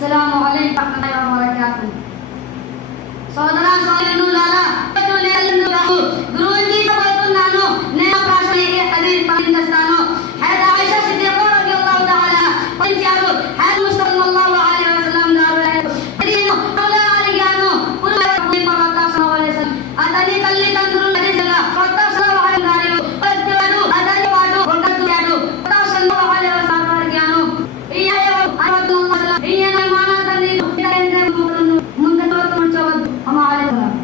అస్సలాము అలైకుం వరహ్మతుల్లాహి వబరకాతుహు. సోదరా సోదరులారా, గురువుజీ చెబుతున్నాను, నేను ప్రశ్నకి హదీస్ పంపిస్తాను. హజరత్ ఆయిషా సిద్దిఖా రలియల్లాహు తఆలా పంచారు. హజరత్ ముస్తఫా సల్లల్లాహు అలైహి వసల్లం గారు నేను అలా అడిగాను. పురుషుని ప్రవక్త సల్లల్లాహు అలైహి వసల్లం అతని తల్లిదండ్రులు హదీసుగా ప్రవక్త సల్లల్లాహు అలైహి గారు ప్రతివాడు అతని పాటు ఒకటుయాడు. ప్రవక్త సల్లల్లాహు అలైహి వసల్లం అడిగాను, ఈయన మానవుని ముందు ఉంచవద్దు. మాషాఅల్లాహ్.